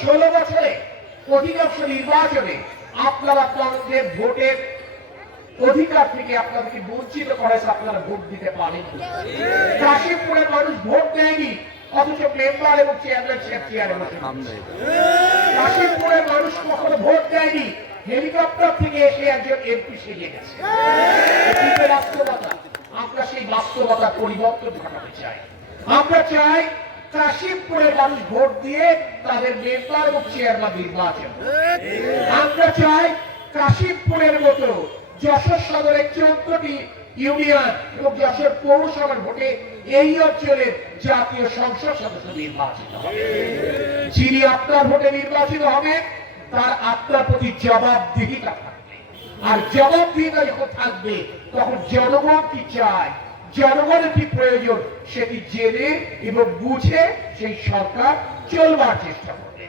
ষোলো বছরে অধিকাংশ নির্বাচনে আপনারা আপনাদের ভোটের অধিকার থেকে আপনাদেরকে বঞ্চিত করেছে আপনারা ভোট দিতে পারেন। কাশিমপুরের মানুষ ভোট দেয়নি অথচ মেম্বার এবং চেয়ারম্যান চেয়ারে বসে আছে। কাশিমপুরের মানুষ কখনো ভোট দেয়নি হেলিকপ্টার থেকে এসে একজন এমপি সেজে গেছে। বাস্তবতা। আমরা সেই বাস্তবতা পরিবর্তন ঘটাতে চাই। আমরা চাই কাশিমপুরের মানুষ ভোট দিয়ে তাদের মেম্বার এবং চেয়ারম্যান নির্বাচন। আমরা চাই কাশিমপুরের মতো যশোর সদরের চোদ্দটি ইউনিয়ন এবং যশোর পৌরসভার ভোটে এই অঞ্চলের জাতীয় সংসদ সদস্য নির্বাচিত হবে। যিনি আপনার ভোটে নির্বাচিত হবে তার আপনার প্রতি জবাবদিহিতা থাকবে। আর জবাবদিহিতা যখন থাকবে তখন জনগণ কি চায়? জনগণের কি প্রয়োজন সেটি জেনে এবং বুঝে সেই সরকার চলবার চেষ্টা করে